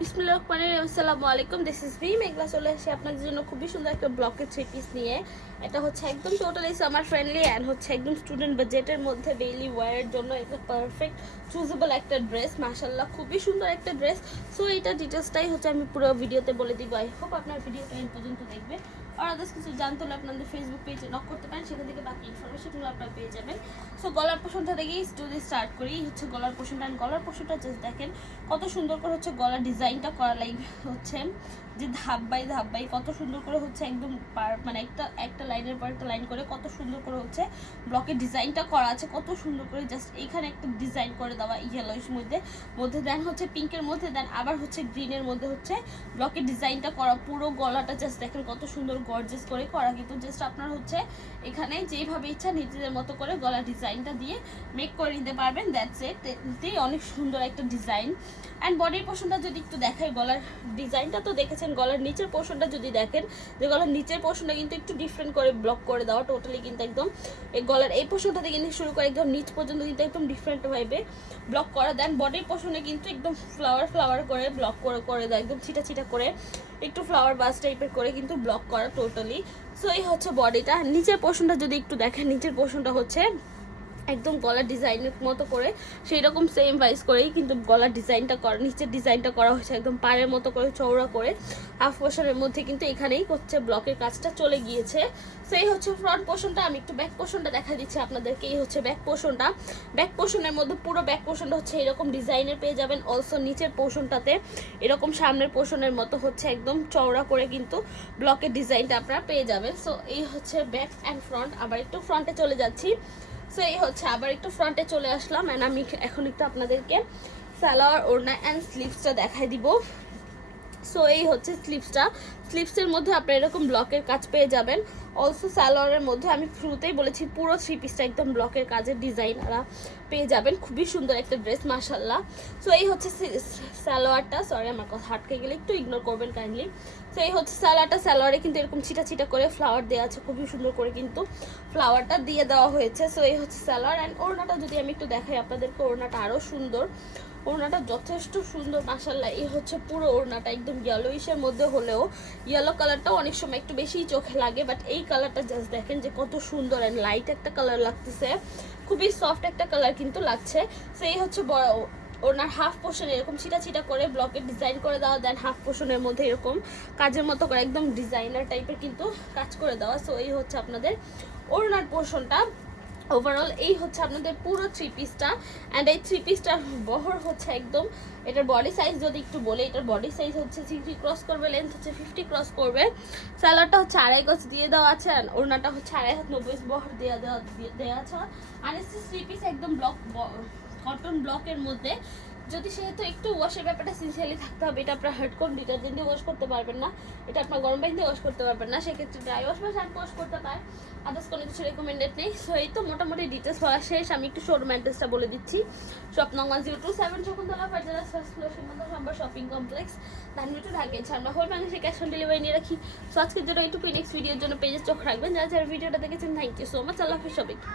বিসমিল্লাহির রহমানির রহিম। আসসালামু আলাইকুম, দিস ইজ ভি মেঘলা। চলে আসি আপনাদের জন্য খুবই সুন্দর একটা ব্লকের থ্রি পিস নিয়ে। এটা হচ্ছে একদম টোটালি সামার ফ্রেন্ডলি অ্যান্ড হচ্ছে একদম স্টুডেন্ট বাজেটের মধ্যে ডেইলি ওয়্যারের জন্য একটা পারফেক্ট চুজেবল একটা ড্রেস। মাশাআল্লাহ খুবই সুন্দর একটা ড্রেস। সো এটা ডিটেলসটাই হচ্ছে আমি পুরো ভিডিওতে বলে দিব। আই হোপ আপনার ভিডিওটা এন্ড পর্যন্ত দেখবে। আর আদার্স কিছু জানতে হলে আপনাদের ফেসবুক পেজে নক করতে পারেন, সেখান থেকে বাকি ইনফরমেশনগুলো আপনারা পেয়ে যাবেন। সো গলার পোর্শনটা দেখেই যদি স্টার্ট করি, হচ্ছে গলার পোর্শনটা। গলার পোর্শনটা জাস্ট দেখেন কত সুন্দর করে হচ্ছে গলার ডিজাইনটা করা, লাইক হচ্ছে যে ধাপ বাই কত সুন্দর করে হচ্ছে একদম মানে একটা লাইনের পর একটা লাইন করে কত সুন্দর করে হচ্ছে ব্লকের ডিজাইনটা করা আছে। কত সুন্দর করে জাস্ট এইখানে একটা ডিজাইন করে দেওয়া ইয়েলোইশ মধ্যে দেন হচ্ছে পিঙ্কের মধ্যে দেন আবার হচ্ছে গ্রিনের মধ্যে হচ্ছে ব্লকের ডিজাইনটা করা। পুরো গলাটা জাস্ট দেখেন কত সুন্দর গর্জিয়াস করে করা। কিন্তু জাস্ট আপনার হচ্ছে এখানে যেভাবে ইচ্ছা নিজেদের মতো করে গলার ডিজাইনটা দিয়ে মেক করে নিতে পারবেন। That's it. এতেই অনেক সুন্দর একটা ডিজাইন। অ্যান্ড বডির পোর্শনটা যদি একটু দেখাই, গলার ডিজাইনটা তো দেখেছেন, গলার নিচের পোর্শনটা যদি দেখেন, যে গলার নিচের পোর্শনটা কিন্তু একটু ডিফারেন্ট করে ব্লক করে দেওয়া টোটালি, কিন্তু একদম এই গলার এই পোর্শনটা থেকে কিন্তু শুরু করে একদম নিচ পর্যন্ত কিন্তু একদম ডিফারেন্ট ভাবে ব্লক করা। দেন বডির পোর্শনে কিন্তু একদম ফ্লাওয়ার করে ব্লক করে দেয়, একদম ছিটা করে একটু ফ্লাওয়ার বাস টাইপের করে কিন্তু ব্লক করা টোটালি। সো এই হচ্ছে বডিটা। নিচের পোর্শনটা যদি একটু দেখেন, নিচের পোর্শনটা হচ্ছে একদম গলার ডিজাইনের মতো করে সেই রকম সেম ভাইস করেই কিন্তু গলার ডিজাইনটা করা, নিচের ডিজাইনটা করা হয়েছে একদম পাড়ের মতো করে চওড়া করে। হাফ পোর্শনের মধ্যে কিন্তু এখানেই হচ্ছে ব্লকের কাজটা চলে গিয়েছে। সেই হচ্ছে ফ্রন্ট পোর্শনটা। আমি একটু ব্যাক পোর্শনটা দেখা দিচ্ছি আপনাদেরকে। এই হচ্ছে ব্যাক পোর্শনটা। ব্যাক পোর্শনের মধ্যে পুরো ব্যাক পোর্শনটা হচ্ছে এরকম ডিজাইনের পেয়ে যাবেন। অলসো নিচের পোর্শনটাতে এরকম সামনের পোর্শনের মতো হচ্ছে একদম চওড়া করে কিন্তু ব্লকের ডিজাইনটা আপনারা পেয়ে যাবেন। সো এই হচ্ছে ব্যাক অ্যান্ড ফ্রন্ট। আবার একটু ফ্রন্টে চলে যাচ্ছি। সো এই হচ্ছে আবার একটু ফ্রন্টে চলে আসলাম অ্যান্ড আমি এখন একটু আপনাদেরকে সালোয়ার, ওড়না অ্যান্ড স্লিভসটা দেখাই দিব। সো এই হচ্ছে স্লিভসের মধ্যে আপনারা এরকম ব্লকের কাজ পেয়ে যাবেন। অলসো সালোয়ারের মধ্যে আমি শুরুতেই বলেছি পুরো থ্রি পিসটা একদম ব্লকের কাজের ডিজাইনারা পেয়ে যাবেন। খুবই সুন্দর একটা ড্রেস মাশাআল্লাহ। সো এই হচ্ছে সালোয়ারটা। সরি, আমার কথা আটকে গেলে একটু ইগনোর করবেন কাইন্ডলি। সো এই হচ্ছে সালোয়ারটা। সালোয়ারে কিন্তু এরকম ছিটা করে ফ্লাওয়ার দেওয়া আছে, খুবই সুন্দর করে কিন্তু ফ্লাওয়ারটা দিয়ে দেওয়া হয়েছে। সো এই হচ্ছে সালোয়ার। অ্যান্ড ওড়নাটা যদি আমি একটু দেখাই আপনাদেরকে, ওড়নাটা আরও সুন্দর। ওড়নাটা যথেষ্ট সুন্দর মাশাআল্লাহ। এই হচ্ছে পুরো ওড়নাটা একদম ইয়েলোইশের মধ্যে হলেও ইয়েলো কালারটাও অনেক সময় একটু বেশিই চোখে লাগে, বাট এই কালারটা জাস্ট দেখেন যে কত সুন্দর অ্যান্ড লাইট একটা কালার লাগতেছে, খুবই সফট একটা কালার কিন্তু লাগছে। সো এই হচ্ছে বড় ওনার হাফ পোর্শনে এরকম ছিটা করে ব্লকের ডিজাইন করে দেওয়া। দেন হাফ পোর্শনের মধ্যে এরকম কাজের মতো করে একদম ডিজাইনার টাইপের কিন্তু কাজ করে দেওয়া। সো এই হচ্ছে আপনাদের ওড়নার পোর্শনটা। ওভারঅল এই হচ্ছে আপনাদের পুরো থ্রি পিসটা। অ্যান্ড এই থ্রি পিসটার বহর হচ্ছে একদম, এটার বডি সাইজ যদি একটু বলে, এটার বডি সাইজ হচ্ছে 60 ক্রস করবে, লেন্থ হচ্ছে 50 ক্রস করবে। সালোয়ারটা হচ্ছে 2.5 গজ দিয়ে দেওয়া আছে, আর ওড়নাটা হচ্ছে 2.5 হাত 90 বহর দেওয়া আছে। আর এসে থ্রি পিস একদম কটন ব্লকের মধ্যে। যদি সেহেতু একটু ওয়াশের ব্যাপারটা সিনসিয়ারলি থাকতে হবে। এটা আপনার হার্ড কোন ডিটারজেন্ট দিয়ে ওয়াশ করতে পারবেন না, এটা আপনার গরম পানি দিয়ে ওয়াশ করতে পারবেন না, সেক্ষেত্রে ড্রাই ওয়াশ বা শ্যাম্পু ওয়াশ করতে পারেন। আদার্স কোনো কিছু রেকমেন্ডেড নেই। সো এই তো মোটামুটি ডিটেলস বলা শেষ। আমি একটু শোরুম অ্যাড্রেসটা বলে দিচ্ছি। শপ নং 1027 শকুন্তলা ফার্জারা number shopping complex, Dhanmondi to Dhaka. আমরা হোল বাংলাদেশে ক্যাশ অন ডেলিভারি নিয়ে রাখি। সো আজকের জন্য এইটুকুই। নেক্সট ভিডিওর জন্য পেজে চোখ রাখবেন। যারা ভিডিওটা দেখেছেন, থ্যাংক ইউ সো মাচ। আল্লাহ হাফেজ সবাইকে।